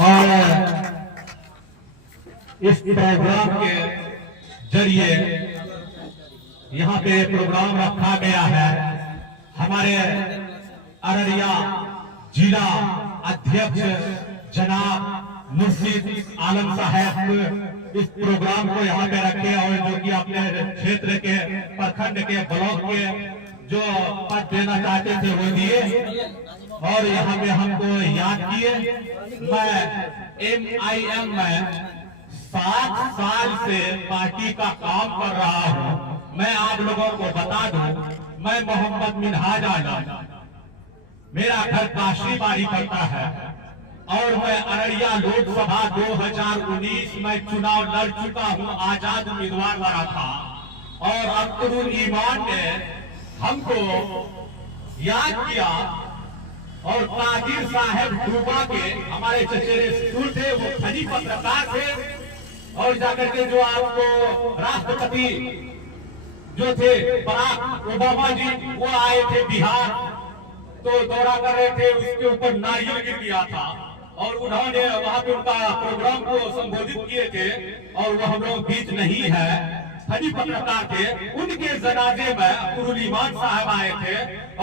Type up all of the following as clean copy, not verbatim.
और इस प्रोग्राम के जरिए यहाँ पे प्रोग्राम रखा गया है। हमारे अररिया जिला अध्यक्ष जनाब मुर्शिद आलम साहब इस प्रोग्राम को यहाँ पे रखे और जो कि अपने क्षेत्र के प्रखंड के ब्लॉक के जो पद देना चाहते थे वो दिए और यहाँ पे हमको याद किए। मैं MIM में 7 साल से पार्टी का काम कर रहा हूँ। मैं आप लोगों को बता दूं, मैं मोहम्मद मिनहाज आलम, मेरा घर काशीबाड़ी पड़ता है और मैं अररिया लोकसभा 2019 में चुनाव लड़ चुका हूं, आजाद उम्मीदवार लड़ा था और अख्तरुल ईमान ने हमको याद किया और कादिर साहब डूबा के हमारे चचेरे स्कूल थे, वो खनी पत्रकार थे और जाकर के जो आपको राष्ट्रपति जो थे बराक ओबामा जी वो आए थे बिहार, तो दौरा कर रहे थे, उसके ऊपर नारियल गिर गया था और उन्होंने वहां पे उनका प्रोग्राम को संबोधित किए थे और वो हम लोग बीच नहीं है, फनी पत्रकार थे। उनके जनाजे में अख्तरुल ईमान साहब आए थे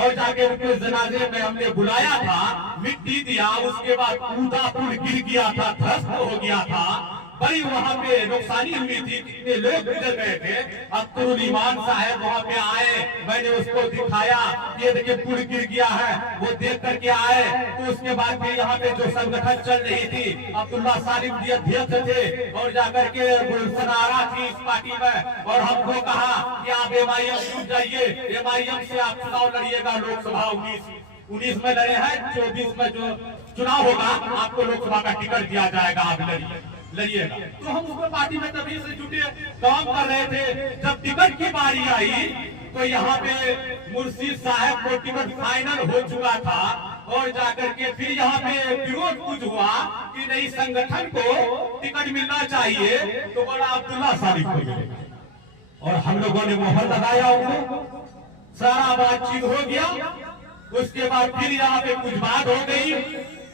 और जाके उनके जनाजे में हमने बुलाया था, मिट्टी दिया, उसके बाद पूरा पुल गिर गया था, ध्वस्त हो गया था, बड़ी वहां पे नुकसानी हुई थी, कितने लोग गुजर गए थे। अख्तरुल ईमान साहब वहां पे आए, मैंने उसको दिखाया, ये देखिए पुल गिर गया है, वो देख करके आए। तो उसके बाद फिर यहाँ पे जो संगठन चल रही थी, अब्दुल्ला सालिम जी अध्यक्ष थे और जाकर के सनारा थी इस पार्टी में और हमको कहा कि आप MIM जुट जाइए, MIM से आप चुनाव लड़िएगा, लोकसभा 19 में लड़े हैं, 24 में जो चुनाव होगा आपको लोकसभा का टिकट दिया जाएगा, आप लड़िएगा। तो हम उसमें पार्टी में तभी से जुटे, काम कर रहे थे। जब टिकट की बारी आई तो यहाँ पे मुर्शिद साहब को टिकट फाइनल हो चुका था और जाकर के फिर यहाँ पे विरोध कुछ हुआ कि नहीं संगठन को टिकट मिलना चाहिए, तो बोला अब्दुल्ला सालिम को मिलेगा और हम लोगों ने मोहर लगाया उनको, सारा बातचीत हो गया। उसके बाद फिर यहाँ पे कुछ बात हो गई।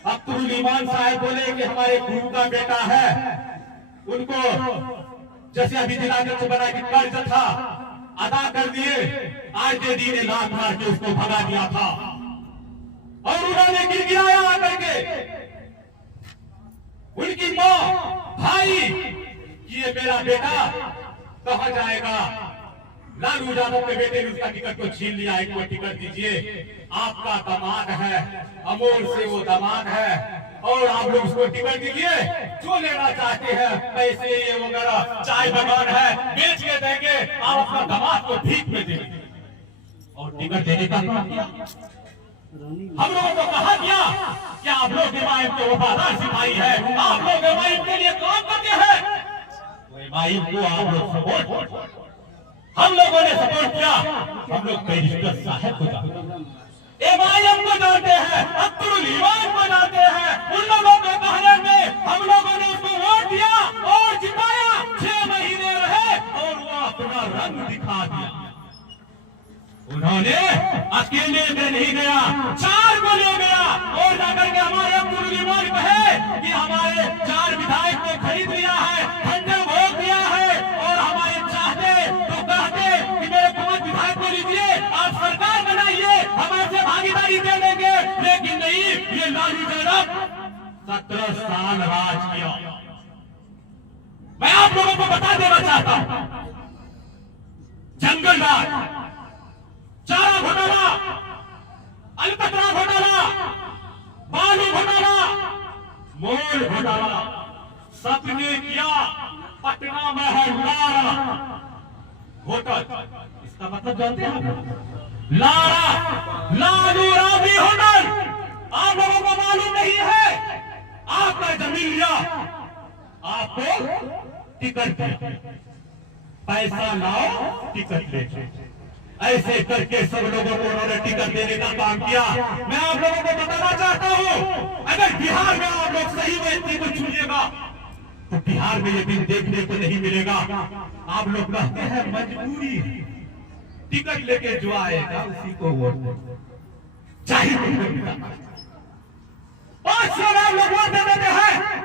अख्तरुल ईमान साहब बोले कि हमारे गुरु का बेटा है, उनको जैसे अभी जिलाध्यक्ष बना कि कर्ज था अदा कर दिए, RJD ने लात मार के उसको भगा दिया था और उन्होंने गिरगिराया आकर के उनकी मां भाई कि ये मेरा बेटा कहा जाएगा, लालू यादव के बेटे ने उसका टिकट को छीन लिया, एक को टिकट दीजिए, आपका दामाद है, अमोल से वो दामाद है और आप लोग उसको टिकट दीजिए, जो लेना चाहते हैं पैसे ये वगैरह, चाय बगान है बेच के देंगे, आप अपना दामाद को भीख में देंगे और टिकट देने का काम किया। हम लोगों को कहा गया कि आप लोग MIM के वफादार सिपाही है, आप लोग MIM के लिए काम करते हैं, तो MIM को आप लोग सपोर्ट, हम लोगों ने सपोर्ट किया। हम लोग बैरिस्टर साहब को जानते हैं, MIM को जानते हैं, अख्तरुल ईमान को जानते हैं, उन लोगों के कहने में हम लोगों ने उसको वोट दिया और जिताया, 6 महीने रहे और वो अपना रंग दिखा दिया। उन्होंने अकेले में नहीं गया, 4 को ले गया और जाकर के हमारे अख्तरुल ईमान कहे कि हमारे 4 विधायक को खरीद लिया है, खंडन भोग दिया है और हमारे चाहते तो कहते कि मेरे 5 विधायक को लीजिए, आप सरकार बनाइए, हमारे भागीदारी दे देंगे, लेकिन नहीं, ये लालू यादव 17 साल राज किया। मैं आप लोगों को बता देना चाहता हूं, जंगल राज, चारा घोटाला, अलकतरा घोटाला, बालू घोटाला, मोल घोटाला, सबने किया। पटना में है लारा होटल, इसका मतलब जानते हैं, लारा लालू राबड़ी होटल, आप लोगों को मालूम नहीं है, आपका जमीन लिया, आपको टिकट दे, पैसा लाओ टिकट ले, ऐसे करके सब लोगों को उन्होंने टिकट देने का काम किया। मैं आप लोगों को बताना चाहता हूं, अगर बिहार में आप लोग सही व्यक्ति को चुनिएगा तो बिहार में ये दिन देखने को नहीं मिलेगा। आप लोग कहते हैं मजबूरी, टिकट लेके जो आएगा उसी को वोट चाहिए। 500 लोग वोट दे देते हैं,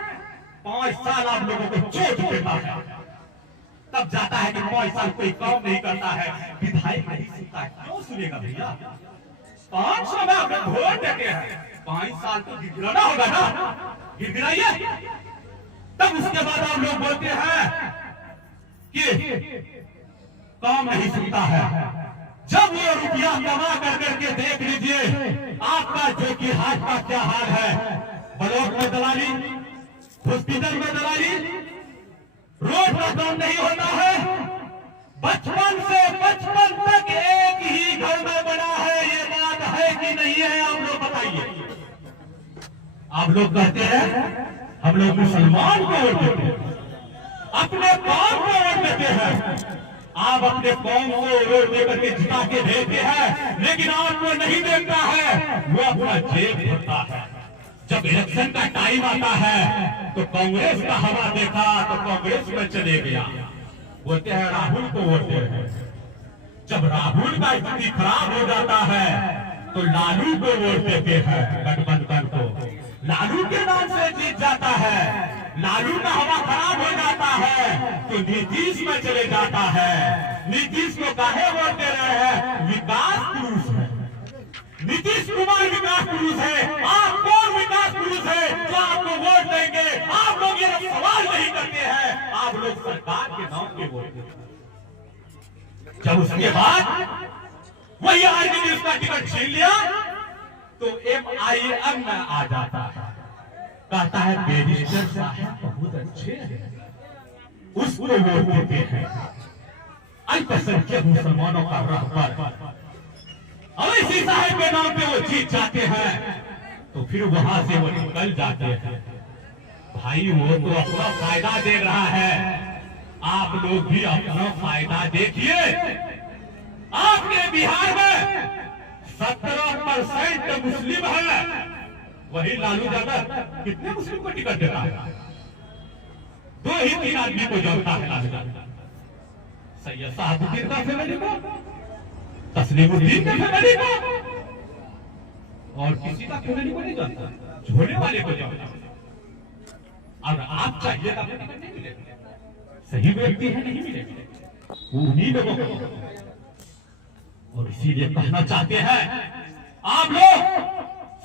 5 साल आप लोगों को चोट देता है, तब जाता है कि 5 साल कोई काम नहीं करता है, विधायक नहीं सुनता है। क्यों सुनेगा भैया? 5 साल में आप वोट देते हैं, 5 साल तो गिराना होगा ना, गिराइए। तब उसके बाद आप लोग बोलते हैं कि काम नहीं सुनता है। जब वो रुपया जमा कर करके देख लीजिए आपका जो कि हाथ का क्या हाल है, ब्लॉक में दलाली, हॉस्पिटल में दलाली, रोड का काम नहीं होता है। बचपन तक एक ही घर में बना है, ये बात है कि नहीं है? आप लोग बताइए। आप लोग कहते हैं हम लोग मुसलमान को वोट देते हैं, अपने कौम को वोट देते हैं। आप अपने कौम को वोट देकर के जिता के भेजते हैं, लेकिन आपको नहीं देखता है, वो अपना जेब भरता है। जब इलेक्शन का टाइम आता है तो कांग्रेस का हवा देखा तो कांग्रेस में चले गया, बोलते हैं राहुल को वोट दे रहे हैं। जब राहुल का स्थिति खराब हो जाता है तो लालू को वोट देते हैं, गठबंधन को। लालू के नाम से जीत जाता है, लालू का हवा खराब हो जाता है तो नीतीश में चले जाता है। नीतीश को काहे वोट दे रहे हैं? विकास पुरुष है, नीतीश कुमार विकास पुरुष है। आप कौन विकास पुरुष है जो आपको वोट देंगे? आप लोग ये सवाल नहीं करते हैं, आप लोग सरकार के नाम पे वोट देते हैं। जब उसके बाद वही आरजेडी उसका टिकट छीन लिया तो MIM में आ जाता है, कहता है बैरिस्टर साहब बहुत अच्छे हैं, उसको वोट देते हैं। अल्पसंख्यक मुसलमानों का रहबर अवैसी साहब के नाम पे वो जीत जाते हैं, तो फिर वहां से वो निकल जाते हैं। भाई वो तो अपना फायदा दे रहा है, आप लोग भी अपना फायदा देखिए। आपके बिहार में 17% मुस्लिम है, वही लालू यादव कितने मुस्लिम को टिकट देता है? 2 ही 3 आदमी को जोड़ता है लालू यादव, सैयद साहबुद्दीन का फैमिली को, तस्लीमुद्दीन का फैमिली को, और किसी का फैमिली को नहीं जानता, झोले वाले को जानता। और आप चाहिएगा टिकट नहीं मिलेगा, सही व्यक्ति है नहीं मिलेगा, उन्हीं लोगों को। और इसीलिए कहना चाहते हैं आप लोग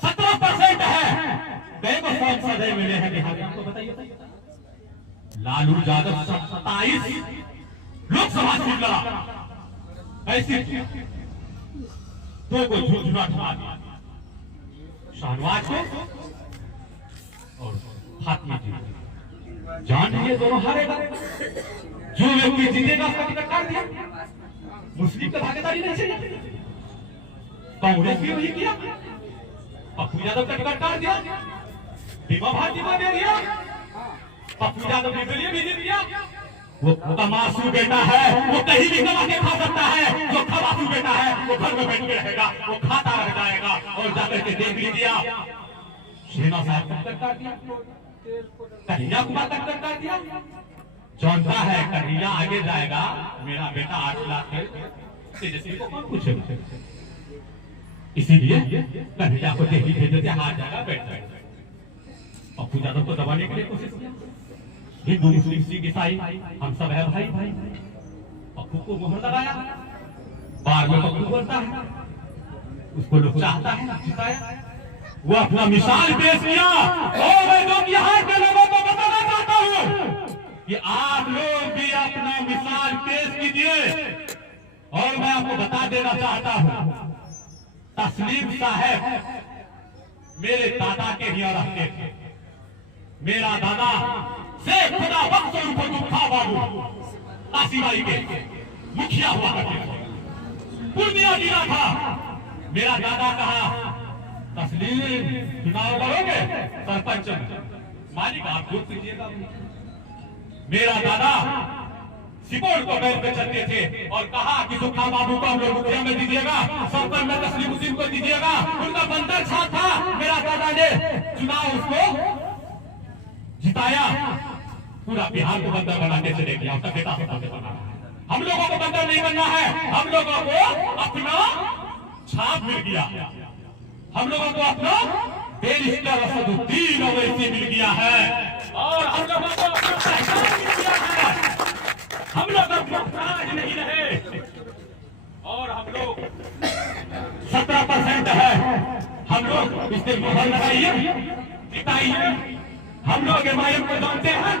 17% है, कई को सांसद मिले हैं बिहार में, आपको बताइए। लालू यादव 27 लोकसभा सीट लड़ा, ऐसी 2 को झुंझुना ठुआ दिया, शाहनवाज को और फातिमा जी। जान लिए दोनों हारेगा, जो व्यक्ति जीतेगा उसका टिकट काट दिया। मुस्लिम का भागीदारी नहीं चाहिए, कांग्रेस भी वही किया, पप्पू यादव का टिकट काट दिया, बीमा भारती को दे दिया, पप्पू यादव ने लिए भी दे दिया। वो तमाशू बेटा है, वो कहीं भी कमा के खा सकता है। जो खबासू बेटा है वो घर में बैठ के रहेगा, वो खाता रह जाएगा। और जाकर के देख लीजिए, शेना साहब का टिकट काट दिया, कन्हैया कुमार का टिकट काट दिया। जानता है कन्हैया आगे जाएगा, मेरा बेटा 8 लाख है, तेजस्वी को कौन पूछेगा? इसीलिए कन्हैया को दिल्ली भेज देते, हार जाएगा, बैठ जाएगा। पप्पू यादव को दबाने के लिए कोशिश किया। हिंदू मुस्लिम सिख ईसाई हम सब है भाई भाई। पप्पू को मोहर लगाया, बार में पप्पू बोलता है, उसको लोग चाहता है, जिताया। वो अपना मिसाल पेश किया। और मैं जो बिहार के लोगों को बताना चाहता हूँ कि आप लोग भी अपना मिसाल पेश कीजिए। और मैं आपको बता देना चाहता हूँ, तस्लीम साहब मेरे दादा के यहाँ रहते थे। मेरा दादा शेख खुदा बख्श और दुखा बाबू काशीबाई के मुखिया हुआ करते थे, पूर्णिया जिला था। मेरा दादा कहा, तस्लीम चुनाव करोगे सरपंच मालिक आप वोट कीजिएगा। मेरा दादा सिपोल को बैठ पे चलते थे और कहा कि सुखा बाबू को हम लोग मुखिया में दीजिएगा, सरपंच में तस्लीमुद्दीन को दीजिएगा। उनका बंदर साथ था। मेरा दादा ने चुनाव उसको जिताया, पूरा बिहार को बंदर बनाने से ले गया। उसका बेटा से बंदर बनाना। हम लोगों को बंदर नहीं बनना है, हम लोगों को अपना छाप मिल गया। हम लोगों को अपना बैरिस्टर असदुद्दीन ओवैसी मिल गया है। और हम लोगों नहीं रहे और हम लोग 17% है। हम लोग इस पर मोहर लगाइए, जिताइए। हम लोग एमआईएम को जानते हैं।